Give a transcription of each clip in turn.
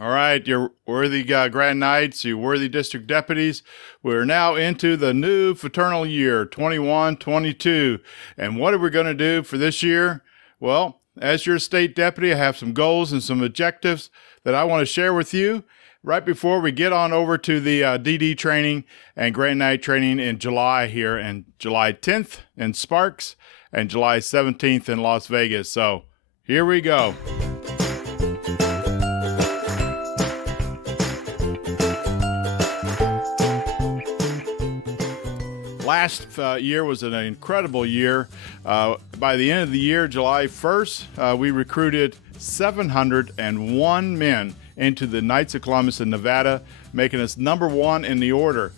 All right, you worthy Grand Knights, you worthy district deputies. We're now into the new fraternal year, 21-22. And what are we going to do for this year? Well, as your state deputy, I have some goals and some objectives that I want to share with you right before we get on over to the DD training and Grand Knight training in July here, and July 10th in Sparks and July 17th in Las Vegas. So here we go. Last year was an incredible year. By the end of the year, July 1st, we recruited 701 men into the Knights of Columbus in Nevada, making us number one in the order.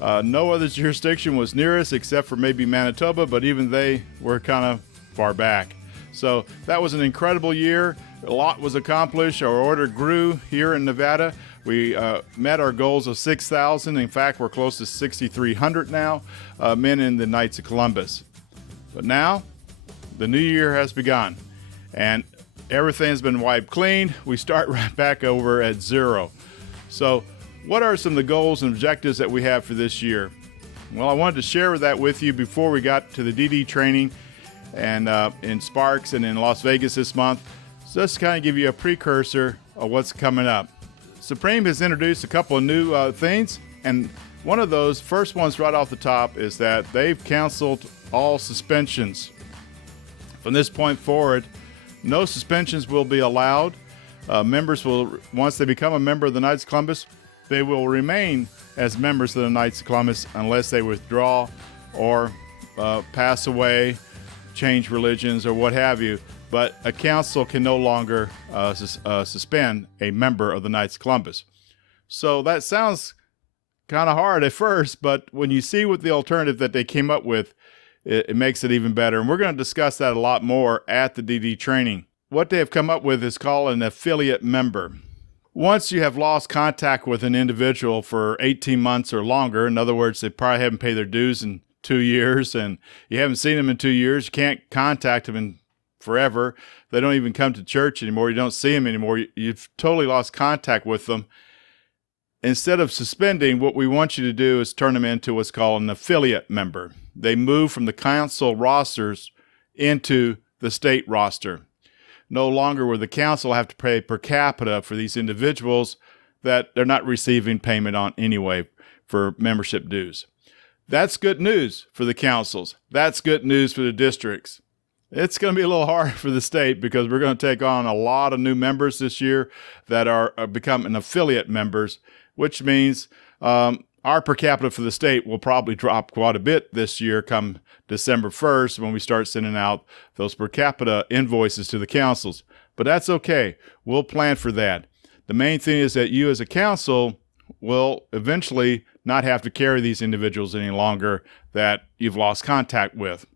No other jurisdiction was near us except for maybe Manitoba, but even they were kind of far back. So that was an incredible year. A lot was accomplished. Our order grew here in Nevada. We met our goals of 6,000. In fact, we're close to 6,300 now, men in the Knights of Columbus. But now, the new year has begun, and everything's been wiped clean. We start right back over at zero. So what are some of the goals and objectives that we have for this year? Well, I wanted to share that with you before we got to the DD training and in Sparks and in Las Vegas this month. So just to kind of give you a precursor of what's coming up. Supreme has introduced a couple of new things, and one of those first ones right off the top is that they've canceled all suspensions. From this point forward, no suspensions will be allowed. Members will, once they become a member of the Knights of Columbus, they will remain as members of the Knights of Columbus unless they withdraw or pass away, change religions, or what have you. But a council can no longer suspend a member of the Knights of Columbus. So that sounds kind of hard at first, but when you see what the alternative that they came up with, it makes it even better. And we're going to discuss that a lot more at the DD training. What they have come up with is called an affiliate member. Once you have lost contact with an individual for 18 months or longer, in other words, they probably haven't paid their dues in 2 years, and you haven't seen them in 2 years, you can't contact them in forever. They don't even come to church anymore. You don't see them anymore. You've totally lost contact with them. Instead of suspending, what we want you to do is turn them into what's called an affiliate member. They move from the council rosters into the state roster. No longer will the council have to pay per capita for these individuals that they're not receiving payment on anyway for membership dues. That's good news for the councils. That's good news for the districts. It's going to be a little hard for the state because we're going to take on a lot of new members this year that are becoming affiliate members, which means our per capita for the state will probably drop quite a bit this year come December 1st when we start sending out those per capita invoices to the councils. But that's okay. We'll plan for that. The main thing is that you as a council will eventually not have to carry these individuals any longer that you've lost contact with.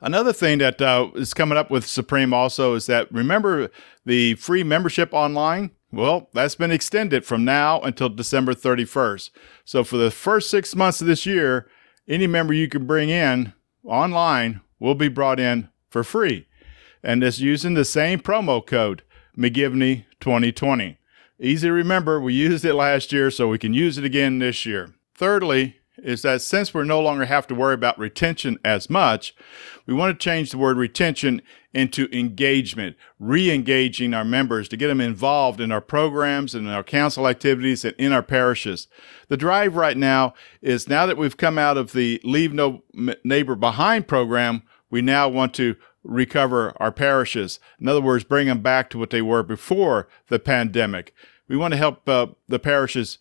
Another thing that is coming up with Supreme also is that, remember the free membership online? Well, that's been extended from now until December 31st. So for the first 6 months of this year, any member you can bring in online will be brought in for free. And it's using the same promo code, McGivney 2020. Easy to remember, we used it last year, so we can use it again this year. Thirdly, is that since we no longer have to worry about retention as much, we want to change the word retention into engagement, re-engaging our members to get them involved in our programs and in our council activities and in our parishes. The drive right now is, now that we've come out of the Leave No Neighbor Behind program, we now want to recover our parishes. In other words, bring them back to what they were before the pandemic. We want to help the parishes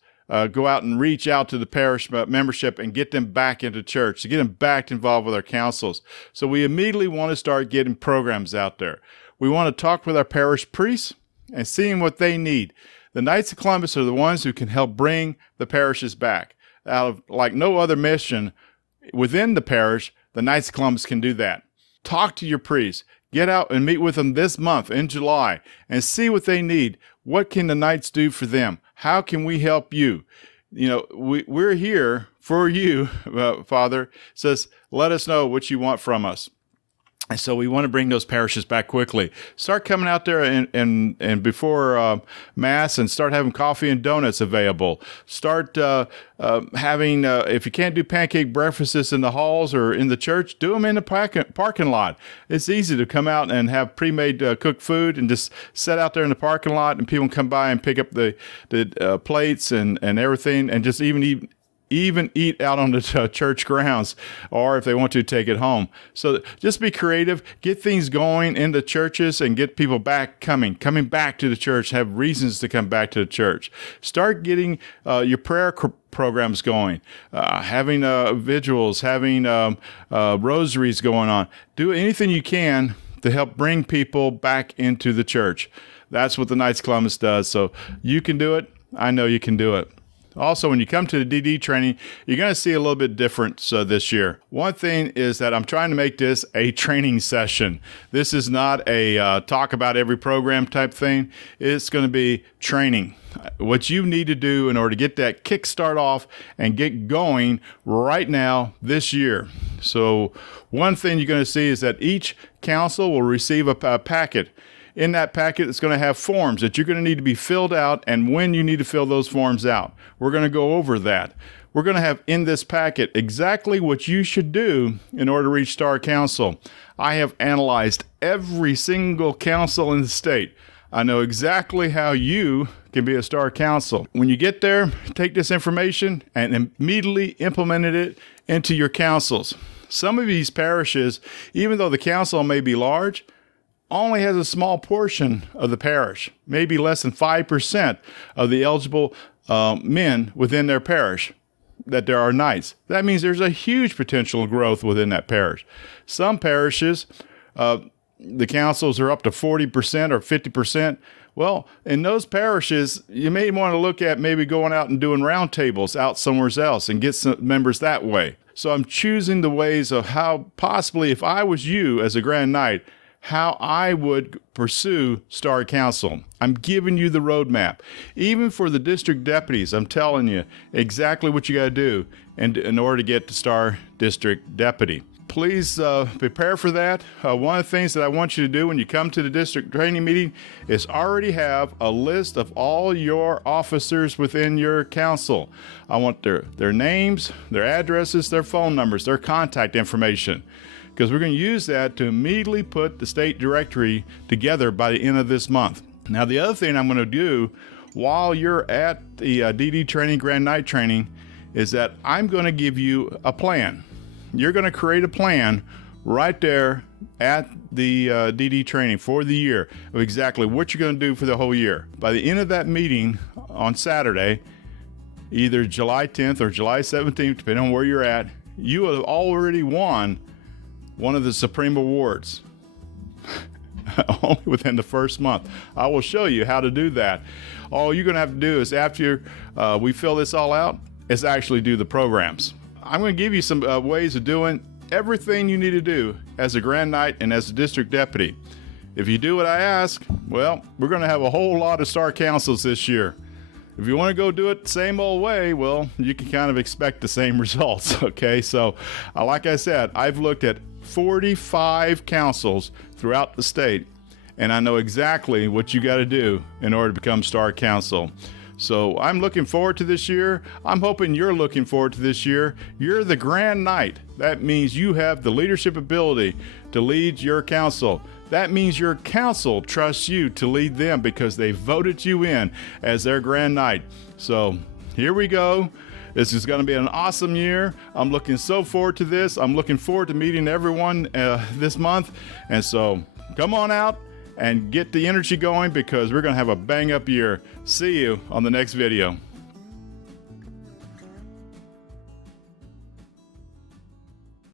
go out and reach out to the parish membership and get them back into church, to get them back involved with our councils. So we immediately want to start getting programs out there. We want to talk with our parish priests and seeing what they need. The Knights of Columbus are the ones who can help bring the parishes back. Out of like no other mission within the parish, the Knights of Columbus can do that. Talk to your priests. Get out and meet with them this month in July and see what they need. What can the Knights do for them? How can we help you? You know, we're here for you, Father. Says, let us know what you want from us. And so we want to bring those parishes back quickly. Start coming out there and before Mass, and start having coffee and donuts available. Start having, if you can't do pancake breakfasts in the halls or in the church, do them in the parking lot. It's easy to come out and have pre-made cooked food and just sit out there in the parking lot, and people can come by and pick up the plates and everything, and just even eat out on the church grounds, or if they want to, take it home. So just be creative, get things going in the churches, and get people coming back to the church, have reasons to come back to the church. Start getting your prayer programs going, having vigils, having rosaries going on. Do anything you can to help bring people back into the church. That's what the Knights of Columbus does. So you can do it. I know you can do it. Also, when you come to the DD training, you're going to see a little bit different this year. One thing is that I'm trying to make this a training session. This is not a talk about every program type thing. It's going to be training. What you need to do in order to get that kickstart off and get going right now this year. So one thing you're going to see is that each council will receive a packet. In that packet, it's going to have forms that you're going to need to be filled out, and when you need to fill those forms out. We're going to go over that. We're going to have in this packet exactly what you should do in order to reach Star Council. I have analyzed every single council in the state. I know exactly how you can be a Star Council. When you get there, take this information and immediately implement it into your councils. Some of these parishes, even though the council may be large, only has a small portion of the parish, maybe less than 5% of the eligible men within their parish that there are knights. That means there's a huge potential growth within that parish. Some parishes, the councils are up to 40% or 50%. Well, in those parishes, you may want to look at maybe going out and doing roundtables out somewhere else and get some members that way. So I'm choosing the ways of how possibly, if I was you as a Grand Knight, how I would pursue Star Council. I'm giving you the roadmap. Even for the district deputies, I'm telling you exactly what you got to do in order to get to Star District Deputy. Please prepare for that. One of the things that I want you to do when you come to the district training meeting is already have a list of all your officers within your council. I want their names, their addresses, their phone numbers, their contact information, because we're going to use that to immediately put the state directory together by the end of this month. Now, the other thing I'm going to do while you're at the DD training, Grand Knight training, is that I'm going to give you a plan. You're going to create a plan right there at the DD training for the year of exactly what you're going to do for the whole year. By the end of that meeting on Saturday, either July 10th or July 17th, depending on where you're at, you will have already won one of the Supreme Awards only within the first month. I will show you how to do that. All you're going to have to do is, after we fill this all out, is actually do the programs. I'm going to give you some ways of doing everything you need to do as a Grand Knight and as a district deputy. If you do what I ask, well, we're going to have a whole lot of Star Councils this year. If you want to go do it the same old way, well, you can kind of expect the same results, okay? So, like I said, I've looked at 45 councils throughout the state, and I know exactly what you got to do in order to become Star Council. So I'm looking forward to this year. I'm hoping you're looking forward to this year. You're the Grand Knight. That means you have the leadership ability to lead your council. That means your council trusts you to lead them because they voted you in as their Grand Knight. So here we go. This is going to be an awesome year. I'm looking so forward to this. I'm looking forward to meeting everyone this month. And so come on out and get the energy going, because we're going to have a bang up year. See you on the next video.